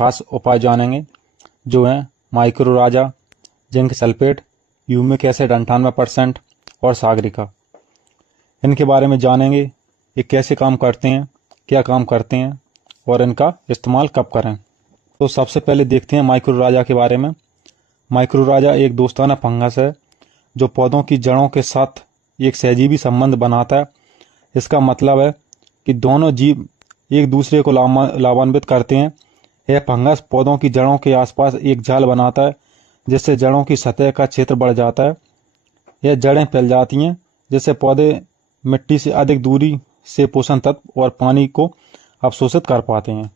खास उपाय जानेंगे, जो हैं माइक्रोराजा, जिंक सल्फेट, ह्यूमिक एसिड 98% और सागरिका। इनके बारे में जानेंगे, ये कैसे काम करते हैं, क्या काम करते हैं और इनका इस्तेमाल कब करें। तो सबसे पहले देखते हैं माइक्रोराजा के बारे में। माइक्रोराजा एक दोस्ताना फंगस है जो पौधों की जड़ों के साथ एक सहजीवी संबंध बनाता है। इसका मतलब है कि दोनों जीव एक दूसरे को लाभान्वित करते हैं। यह फंगस पौधों की जड़ों के आसपास एक जाल बनाता है, जिससे जड़ों की सतह का क्षेत्र बढ़ जाता है। यह जड़ें फैल जाती हैं, जिससे पौधे मिट्टी से अधिक दूरी से पोषण तत्व और पानी को अवशोषित कर पाते हैं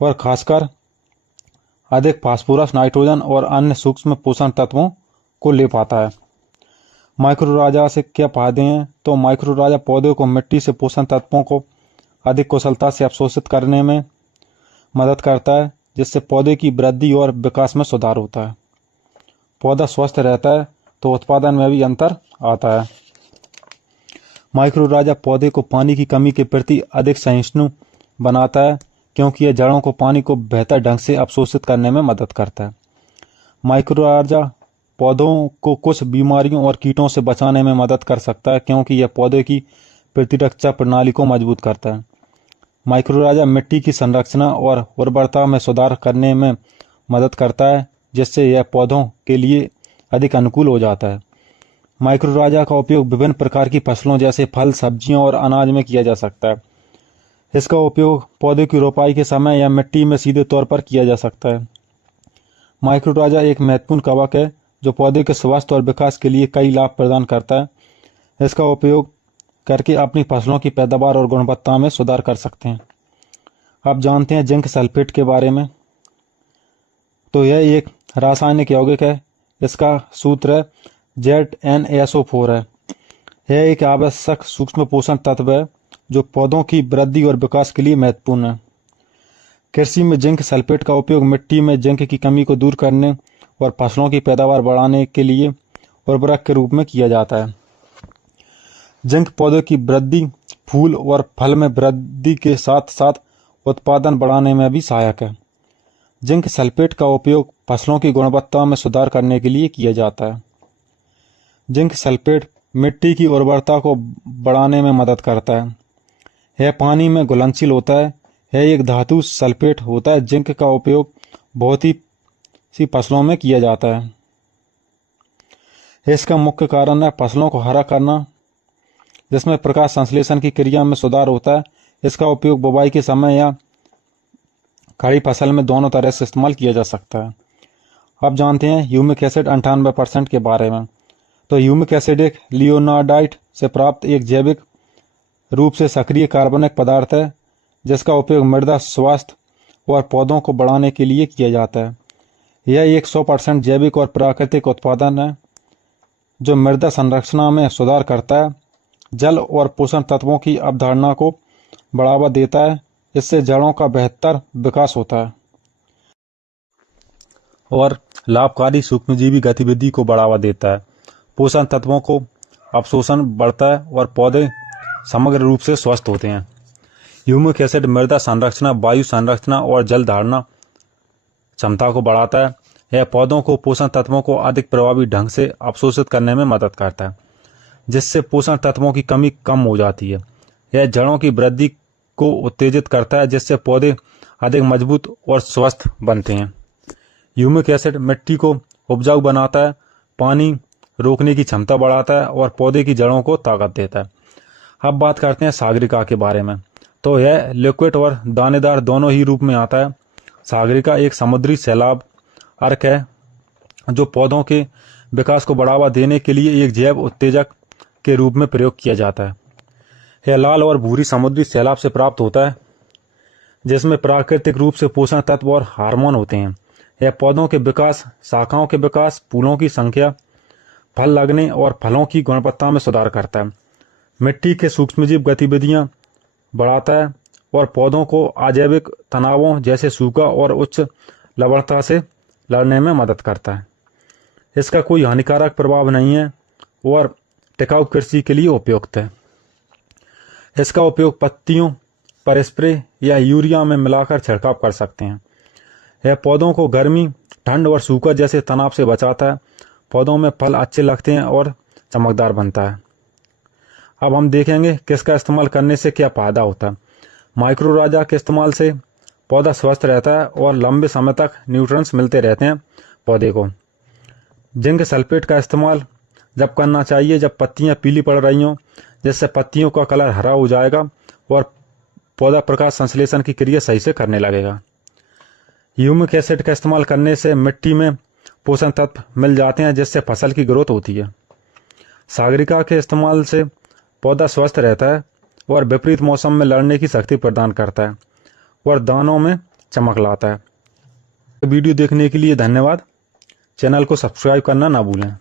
और खासकर अधिक फास्फोरस, नाइट्रोजन और अन्य सूक्ष्म पोषण तत्वों को ले पाता है। माइक्रोराजा से क्या फायदे हैं? तो माइक्रोराजा पौधे को मिट्टी से पोषण तत्वों को अधिक कुशलता से अवशोषित करने में मदद करता है, जिससे पौधे की वृद्धि और विकास में सुधार होता है। पौधा स्वस्थ रहता है तो उत्पादन में भी अंतर आता है। माइक्रोराजा पौधे को पानी की कमी के प्रति अधिक सहिष्णु बनाता है, क्योंकि यह जड़ों को पानी को बेहतर ढंग से अवशोषित करने में मदद करता है। माइक्रोराजा पौधों को कुछ बीमारियों और कीटों से बचाने में मदद कर सकता है, क्योंकि यह पौधे की प्रतिरक्षा प्रणाली को मजबूत करता है। माइक्रोराजा मिट्टी की संरचना और उर्वरता में सुधार करने में मदद करता है, जिससे यह पौधों के लिए अधिक अनुकूल हो जाता है। माइक्रोराजा का उपयोग विभिन्न प्रकार की फसलों जैसे फल, सब्जियों और अनाज में किया जा सकता है। इसका उपयोग पौधे की रोपाई के समय या मिट्टी में सीधे तौर पर किया जा सकता है। माइक्रोराजा एक महत्वपूर्ण कवक है जो पौधे के स्वास्थ्य और विकास के लिए कई लाभ प्रदान करता है। इसका उपयोग करके अपनी फसलों की पैदावार और गुणवत्ता में सुधार कर सकते हैं। अब जानते हैं जिंक सल्फेट के बारे में। तो यह एक रासायनिक यौगिक है। इसका सूत्र है ZnSO4 है। यह एक आवश्यक सूक्ष्म पोषण तत्व है जो पौधों की वृद्धि और विकास के लिए महत्वपूर्ण है। कृषि में जिंक सल्फेट का उपयोग मिट्टी में जिंक की कमी को दूर करने और फसलों की पैदावार बढ़ाने के लिए उर्वरक के रूप में किया जाता है। जिंक पौधों की वृद्धि, फूल और फल में वृद्धि के साथ साथ उत्पादन बढ़ाने में भी सहायक है। जिंक सल्फेट का उपयोग फसलों की गुणवत्ता में सुधार करने के लिए किया जाता है। जिंक सल्फेट मिट्टी की उर्वरता को बढ़ाने में मदद करता है। यह पानी में घुलनशील होता है। यह एक धातु सल्फेट होता है। जिंक का उपयोग बहुत ही सी फसलों में किया जाता है। इसका मुख्य कारण है फसलों को हरा करना, जिसमें प्रकाश संश्लेषण की क्रिया में सुधार होता है। इसका उपयोग बुवाई के समय या खड़ी फसल में दोनों तरह से इस्तेमाल किया जा सकता है। अब जानते हैं ह्यूमिक एसिड 98% के बारे में। तो ह्यूमिक एसिड एक लियोनार्डाइट से प्राप्त एक जैविक रूप से सक्रिय कार्बनिक पदार्थ है, जिसका उपयोग मृदा स्वास्थ्य और पौधों को बढ़ाने के लिए किया जाता है। यह एक 100% जैविक और प्राकृतिक उत्पादन है जो मृदा संरचना में सुधार करता है, जल और पोषण तत्वों की अवधारणा को बढ़ावा देता है। इससे जड़ों का बेहतर विकास होता है और लाभकारी सूक्ष्मजीवी गतिविधि को बढ़ावा देता है। पोषण तत्वों को अवशोषण बढ़ता है और पौधे समग्र रूप से स्वस्थ होते हैं। ह्यूमिक एसिड मृदा संरचना, वायु संरचना और जल धारणा क्षमता को बढ़ाता है। यह पौधों को पोषण तत्वों को अधिक प्रभावी ढंग से अवशोषित करने में मदद करता है, जिससे पोषण तत्वों की कमी कम हो जाती है। यह जड़ों की वृद्धि को उत्तेजित करता है, जिससे पौधे अधिक मजबूत और स्वस्थ बनते हैं। ह्यूमिक एसिड मिट्टी को उपजाऊ बनाता है, पानी रोकने की क्षमता बढ़ाता है और पौधे की जड़ों को ताकत देता है। अब बात करते हैं सागरिका के बारे में। तो यह लिक्विड और दानेदार दोनों ही रूप में आता है। सागरिका एक समुद्री सैलाब अर्क है जो पौधों के विकास को बढ़ावा देने के लिए एक जैव उत्तेजक के रूप में प्रयोग किया जाता है। यह लाल और भूरी समुद्री सैलाब से प्राप्त होता है, जिसमें प्राकृतिक रूप से पोषण तत्व और हार्मोन होते हैं। यह पौधों के विकास, शाखाओं के विकास, फूलों की संख्या, फल लगने और फलों की गुणवत्ता में सुधार करता है। मिट्टी के सूक्ष्मजीव गतिविधियां बढ़ाता है और पौधों को अजैविक तनावों जैसे सूखा और उच्च लवणता से लड़ने में मदद करता है। इसका कोई हानिकारक प्रभाव नहीं है और टिकाऊ कृषि के लिए उपयुक्त है। इसका उपयोग पत्तियों पर स्प्रे या यूरिया में मिलाकर छिड़काव कर सकते हैं। यह पौधों को गर्मी, ठंड और सूखा जैसे तनाव से बचाता है। पौधों में फल अच्छे लगते हैं और चमकदार बनता है। अब हम देखेंगे किसका इस्तेमाल करने से क्या फ़ायदा होता है। माइक्रोराजा के इस्तेमाल से पौधा स्वस्थ रहता है और लंबे समय तक न्यूट्रिएंट्स मिलते रहते हैं पौधे को। जिंक सल्फेट का इस्तेमाल जब करना चाहिए जब पत्तियां पीली पड़ रही हों, जिससे पत्तियों का कलर हरा हो जाएगा और पौधा प्रकाश संश्लेषण की क्रिया सही से करने लगेगा। ह्यूमिक एसिड का इस्तेमाल करने से मिट्टी में पोषण तत्व मिल जाते हैं, जिससे फसल की ग्रोथ होती है। सागरिका के इस्तेमाल से पौधा स्वस्थ रहता है और विपरीत मौसम में लड़ने की शक्ति प्रदान करता है और दानों में चमक लाता है। वीडियो देखने के लिए धन्यवाद। चैनल को सब्सक्राइब करना ना भूलें।